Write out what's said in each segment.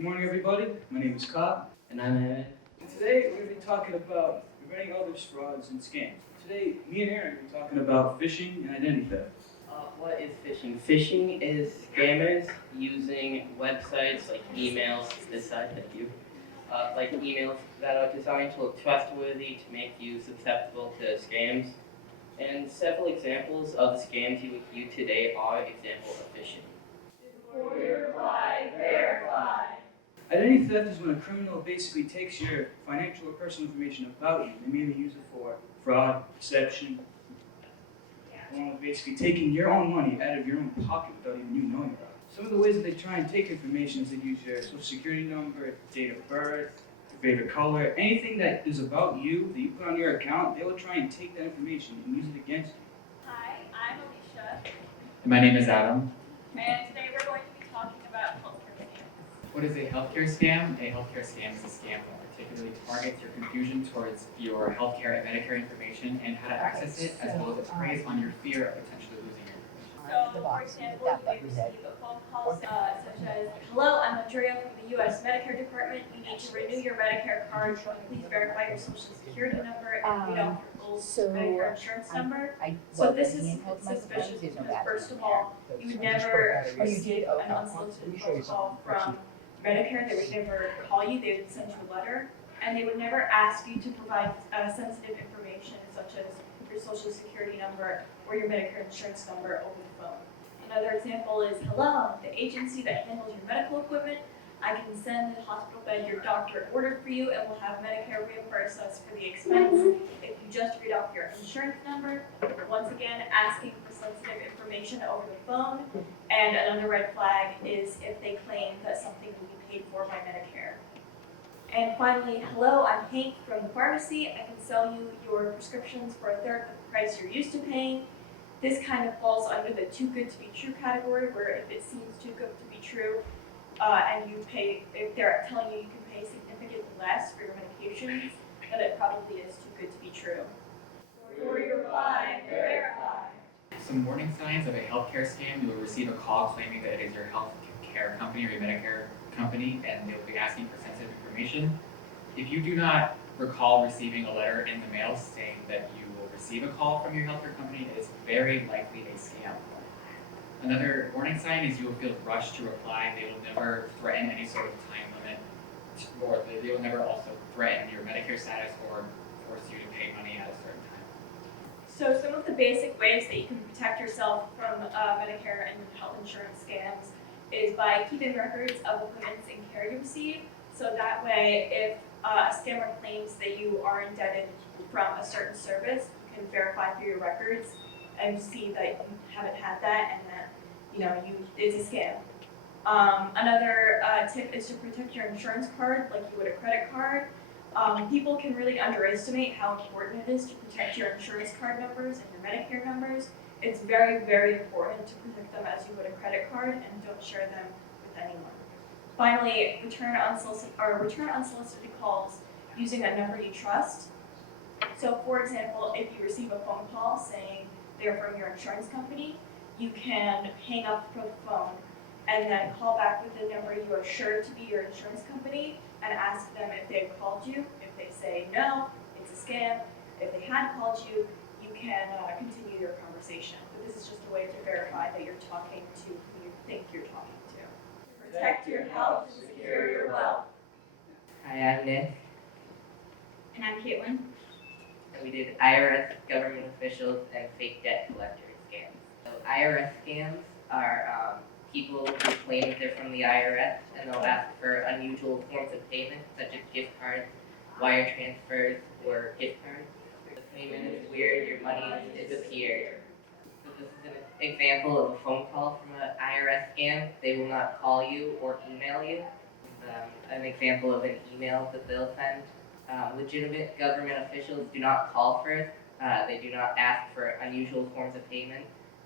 Good morning, everybody. My name is Cobb. And I'm Emmett. And today we're going to be talking about preventing others' frauds and scams. Today, me and Aaron are going to be talking about phishing and identity theft. What is phishing? Phishing is scammers using websites like emails, this side, thank you, like emails that are designed to look trustworthy to make you susceptible to scams. And several examples of the scams you would view today are examples of phishing. Before you reply, verify. Identity theft is when a criminal basically takes your financial or personal information about you. They maybe use it for fraud, deception, basically taking your own money out of your own pocket without even you knowing about it. Some of the ways that they try and take information is they use your social security number, date of birth, your favorite color, anything that is about you that you put on your account, they will try and take that information and use it against you. Hi, I'm Alicia, My name is Adam. and today we're going to be talking about healthcare scams. What is a healthcare scam? A healthcare scam is a scam that particularly targets your confusion towards your healthcare and Medicare information and how to access it, as well as it preys on your fear of potentially losing your information. So, for example, you may receive a phone call such as, "Hello, I'm Andrea from the U.S. Medicare Department. You need to renew your Medicare card. Please verify your social security number and read off your full Medicare insurance number." So this is suspicious because, first of all, you would never receive an unsolicited phone call from Medicare. They would never call you. They would send you a letter, and they would never ask you to provide sensitive information such as your social security number or your Medicare insurance number over the phone. Another example is, "Hello, the agency that handles your medical equipment. I can send the hospital bed your doctor ordered for you, and we'll have Medicare reimburse us for the expense if you just read off your insurance number." Once again, asking for sensitive information over the phone. And another red flag is if they claim that something will be paid for by Medicare. And finally, "Hello, I'm Hank from the pharmacy. I can sell you your prescriptions for a third of the price you're used to paying." This kind of falls under the too good to be true category, where if it seems too good to be true, and if they're telling you you can pay significantly less for your medications, then it probably is too good to be true. Before you reply, verify. Some warning signs of a healthcare scam: you will receive a call claiming that it is your health care company or your Medicare company, and they'll be asking for sensitive information. If you do not recall receiving a letter in the mail saying that you will receive a call from your healthcare company, it is very likely a scam. Another warning sign is you will feel rushed to reply. They will never threaten any sort of time limit, or they will never also threaten your Medicare status or force you to pay money at a certain time. So some of the basic ways that you can protect yourself from Medicare and health insurance scams is by keeping records of appointments and care you receive. So that way, if a scammer claims that you are indebted from a certain service, you can verify through your records and see that you haven't had that and that it's a scam. Another tip is to protect your insurance card like you would a credit card. People can really underestimate how important it is to protect your insurance card numbers and your Medicare numbers. It's very, very important to protect them as you would a credit card, and don't share them with anyone. Finally, return unsolicited calls using a number you trust. So, for example, if you receive a phone call saying they're from your insurance company, you can hang up from the phone and then call back with the number you are sure to be your insurance company and ask them if they've called you. If they say no, it's a scam. If they had called you, you can continue your conversation. But this is just a way to verify that you're talking to who you think you're talking to. Protect your health and secure your wealth. Hi, I'm Nick, And I'm Caitlin. and we did IRS, government officials, and fake debt collector scams. So IRS scams are people who claim that they're from the IRS, and they'll ask for unusual forms of payment, such as gift cards, wire transfers, or gift cards. The payment is weird, your money has disappeared. So this is an example of a phone call from an IRS scam. They will not call you or email you. An example of an email that they'll send. Legitimate government officials do not call first. They do not ask for unusual forms of payment,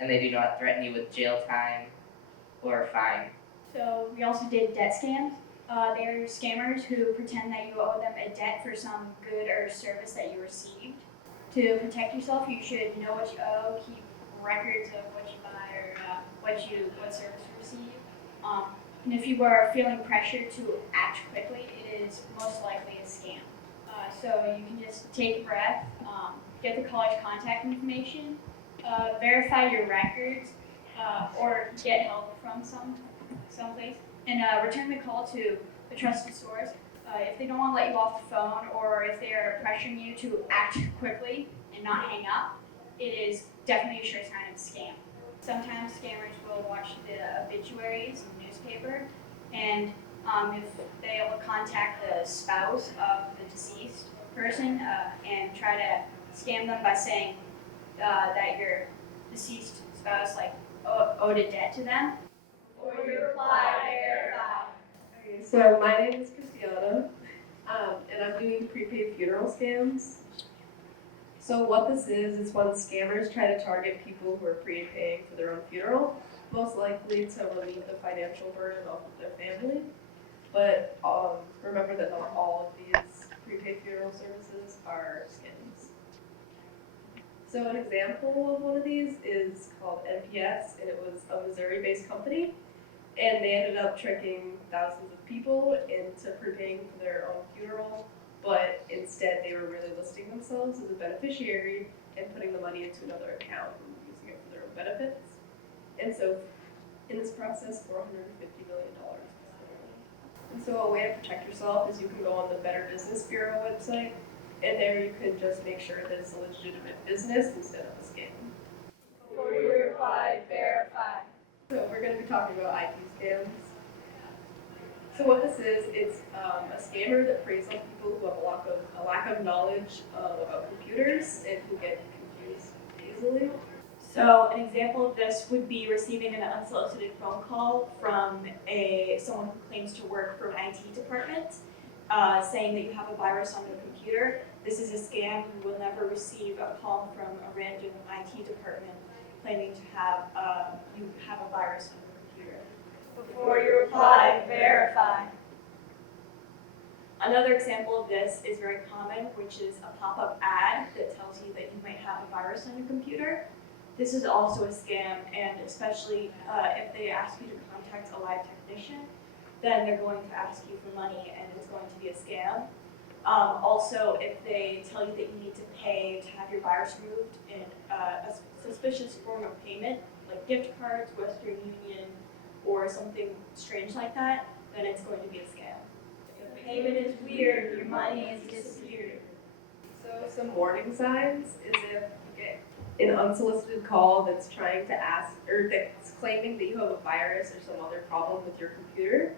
and they do not threaten you with jail time or a fine. So we also did debt scams. They're scammers who pretend that you owe them a debt for some good or service that you received. To protect yourself, you should know what you owe, keep records of what you buy or what service you receive. And if you are feeling pressure to act quickly, it is most likely a scam. So you can just take a breath, get the college contact information, verify your records, or get help from someplace, and return the call to a trusted source. If they don't want to let you off the phone, or if they are pressuring you to act quickly and not hang up, it is definitely a sure sign of a scam. Sometimes scammers will watch the obituaries in the newspaper, and if they will contact the spouse of the deceased person and try to scam them by saying that your deceased spouse owed a debt to them. For your reply, verify. Okay, so my name is Christiana, and I'm doing prepaid funeral scams. So what this is when scammers try to target people who are prepaying for their own funeral, most likely to relieve the financial burden off of their family. But remember that not all of these prepaid funeral services are scams. So an example of one of these is called NPS, and it was a Missouri-based company. And they ended up tricking thousands of people into prepaying for their own funeral, but instead they were really listing themselves as a beneficiary and putting the money into another account and using it for their own benefits. And so in this process, $450 million was stolen. And so a way to protect yourself is you can go on the Better Business Bureau website, and there you can just make sure that it's a legitimate business instead of a scam. For your reply, verify. So we're going to be talking about IT scams. So what this is, it's a scammer that preys on people who have a lack of knowledge about computers and who get confused easily. So an example of this would be receiving an unsolicited phone call from someone who claims to work for an IT department, saying that you have a virus on your computer. This is a scam. You will never receive a call from a random IT department claiming to have you have a virus on your computer. Before you reply, verify. Another example of this is very common, which is a pop-up ad that tells you that you might have a virus on your computer. This is also a scam, and especially if they ask you to contact a live technician, then they're going to ask you for money, and it's going to be a scam. Also, if they tell you that you need to pay to have your virus removed in a suspicious form of payment, like gift cards, Western Union, or something strange like that, then it's going to be a scam. If the payment is weird, your money has disappeared. So some warning signs is if you get an unsolicited call that's trying to ask, or that's claiming that you have a virus or some other problem with your computer.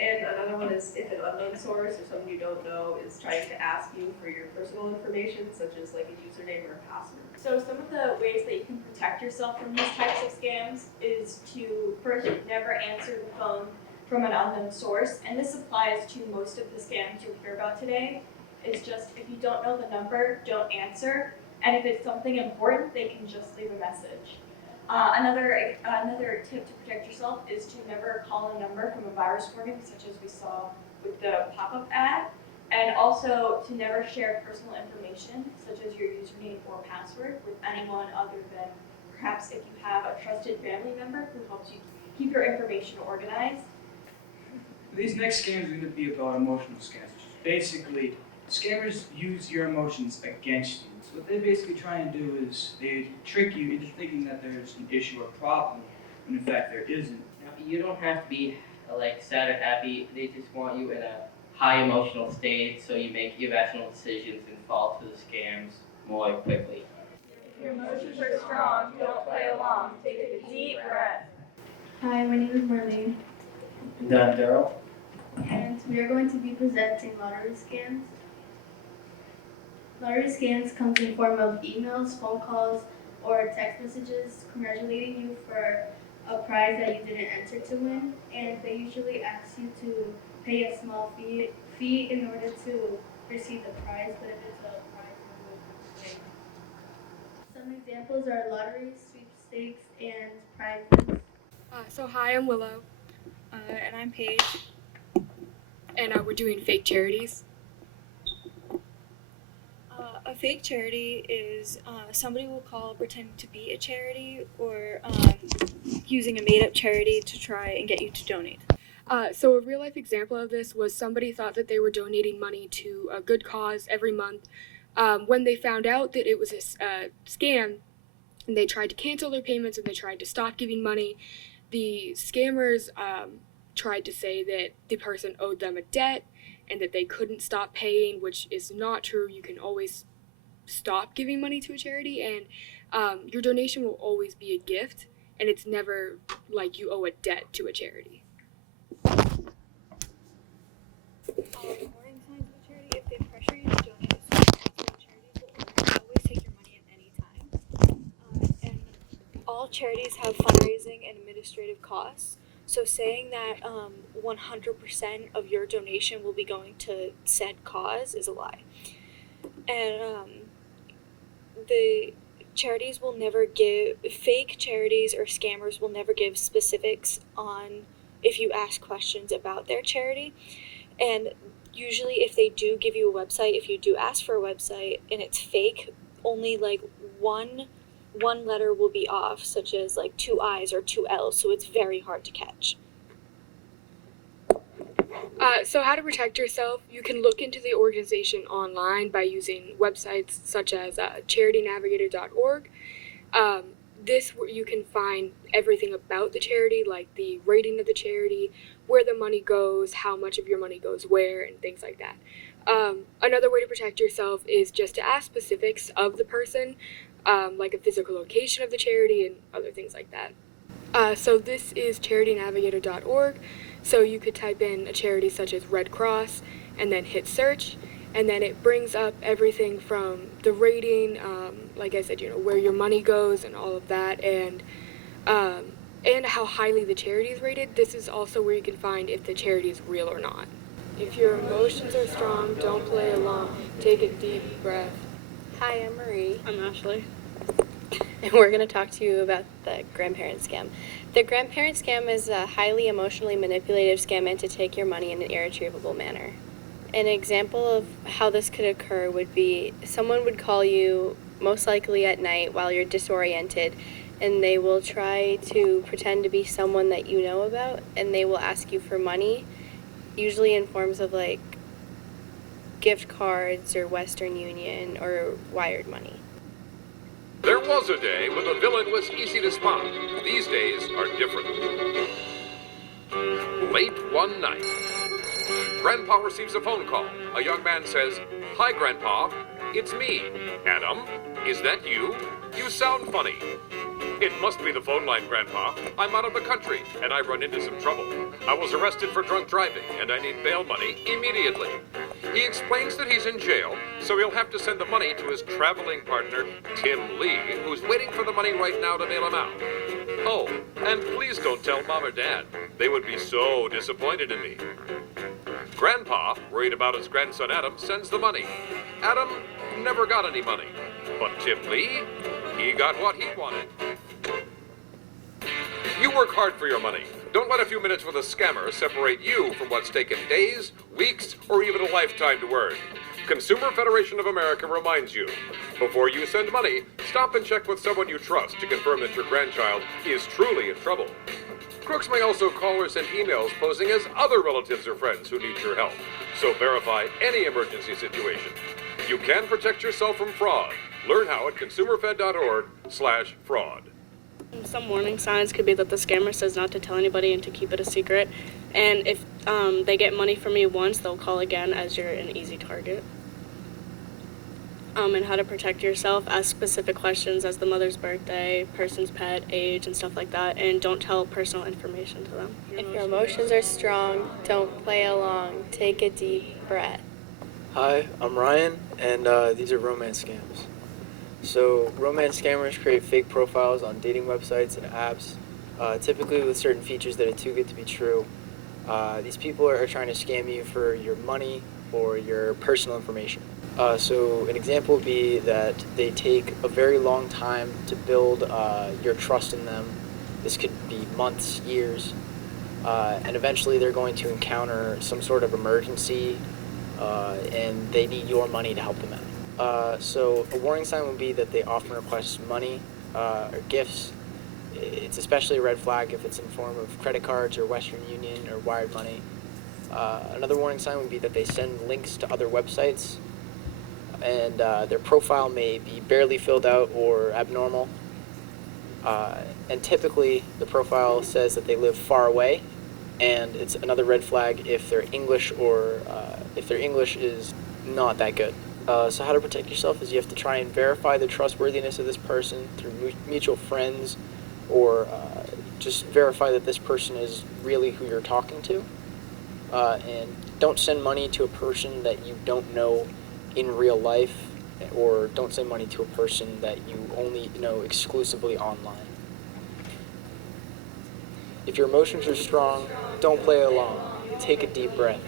And another one is if an unknown source or someone you don't know is trying to ask you for your personal information, such as like a username or a password. So some of the ways that you can protect yourself from these types of scams is to first never answer the phone from an unknown source. And this applies to most of the scams you'll hear about today. It's just if you don't know the number, don't answer. And if it's something important, they can just leave a message. Another tip to protect yourself is to never call a number from a virus warning, such as we saw with the pop-up ad, and also to never share personal information, such as your username or password, with anyone other than perhaps if you have a trusted family member who helps you keep your information organized. These next scams are going to be about emotional scams. Basically, scammers use your emotions against you. So what they basically try and do is they trick you into thinking that there's an issue or problem, when in fact there isn't. Now, you don't have to be sad or happy. They just want you in a high emotional state, so you make irrational decisions and fall to the scams more quickly. If your emotions are strong, don't play along. Take a deep breath. Hi, my name is Marlene, Dan Darrell. and we are going to be presenting lottery scams. Lottery scams comes in form of emails, phone calls, or text messages congratulating you for a prize that you didn't enter to win, and they usually ask you to pay a small fee in order to receive the prize, but if it's a prize you will pay. Some examples are lotteries, sweepstakes, and prizes. So hi, I'm Willow, and I'm Paige, and we're doing fake charities. A A fake charity is somebody will call pretending to be a charity or using a made-up charity to try and get you to donate. So a real-life example of this was somebody thought that they were donating money to a good cause every month. When they found out that it was a scam, and they tried to cancel their payments and they tried to stop giving money, the scammers tried to say that the person owed them a debt and that they couldn't stop paying, which is not true. You can always stop giving money to a charity, and your donation will always be a gift, and it's never like you owe a debt to a charity. Warning signs of a charity: if they pressure you to donate a certain amount, charities will always take your money at any time. And all charities have fundraising and administrative costs. So saying that 100% of your donation will be going to said cause is a lie. And the charities will never give, fake charities or scammers will never give specifics on if you ask questions about their charity. And usually if they do give you a website, if you do ask for a website and it's fake, only like one letter will be off, such as like 2 I's or 2 L's, so it's very hard to catch. So how to protect yourself: you can look into the organization online by using websites such as charitynavigator.org. This you can find everything about the charity, like the rating of the charity, where the money goes, how much of your money goes where, and things like that. Another way to protect yourself is just to ask specifics of the person, like a physical location of the charity and other things like that. So this is charitynavigator.org. So you could type in a charity such as Red Cross and then hit search, and then it brings up everything from the rating, like I said, where your money goes and all of that, and how highly the charity is rated. This is also where you can find if the charity is real or not. If your emotions are strong, don't play along. Take a deep breath. Hi, I'm Marie. I'm Ashley. And we're going to talk to you about the grandparent scam. The grandparent scam is a highly emotionally manipulative scam meant to take your money in an irretrievable manner. An example of how this could occur would be someone would call you, most likely at night while you're disoriented, and they will try to pretend to be someone that you know about, and they will ask you for money, usually in forms of like gift cards or Western Union or wired money. There was a day when the villain was easy to spot. These days are different. Late one night, Grandpa receives a phone call. A young man says, "Hi, Grandpa. It's me. Adam, is that you? You sound funny." "It must be the phone line, Grandpa. I'm out of the country, and I run into some trouble. I was arrested for drunk driving, and I need bail money immediately." He explains that he's in jail, so he'll have to send the money to his traveling partner, Tim Lee, who's waiting for the money right now to bail him out. Oh, and please don't tell Mom or Dad. They would be so disappointed in me. Grandpa, worried about his grandson Adam, sends the money. Adam never got any money, but Tim Lee, he got what he wanted. You work hard for your money. Don't let a few minutes with a scammer separate you from what's taken days, weeks, or even a lifetime to earn. Consumer Federation of America reminds you, before you send money, stop and check with someone you trust to confirm that your grandchild is truly in trouble. Crooks may also call or send emails posing as other relatives or friends who need your help, so verify any emergency situation. You can protect yourself from fraud. Learn how at consumerfed.org/fraud. Some warning signs could be that the scammer says not to tell anybody and to keep it a secret. And if they get money from you once, they'll call again as you're an easy target. And how to protect yourself: ask specific questions as the mother's birthday, person's pet, age, and stuff like that. And don't tell personal information to them. If your emotions are strong, don't play along. Take a deep breath. Hi, I'm Ryan, and these are romance scams. So romance scammers create fake profiles on dating websites and apps, typically with certain features that are too good to be true. These people are trying to scam you for your money or your personal information. So an example would be that they take a very long time to build your trust in them. This could be months, years, and eventually they're going to encounter some sort of emergency, and they need your money to help them out. So a warning sign would be that they often request money or gifts. It's especially a red flag if it's in form of credit cards or Western Union or wired money. Another warning sign would be that they send links to other websites, and their profile may be barely filled out or abnormal. And typically the profile says that they live far away, and it's another red flag if their English is not that good. So how to protect yourself is you have to try and verify the trustworthiness of this person through mutual friends, or just verify that this person is really who you're talking to. And don't send money to a person that you don't know in real life, or don't send money to a person that you only know exclusively online. If your emotions are strong, don't play along. Take a deep breath.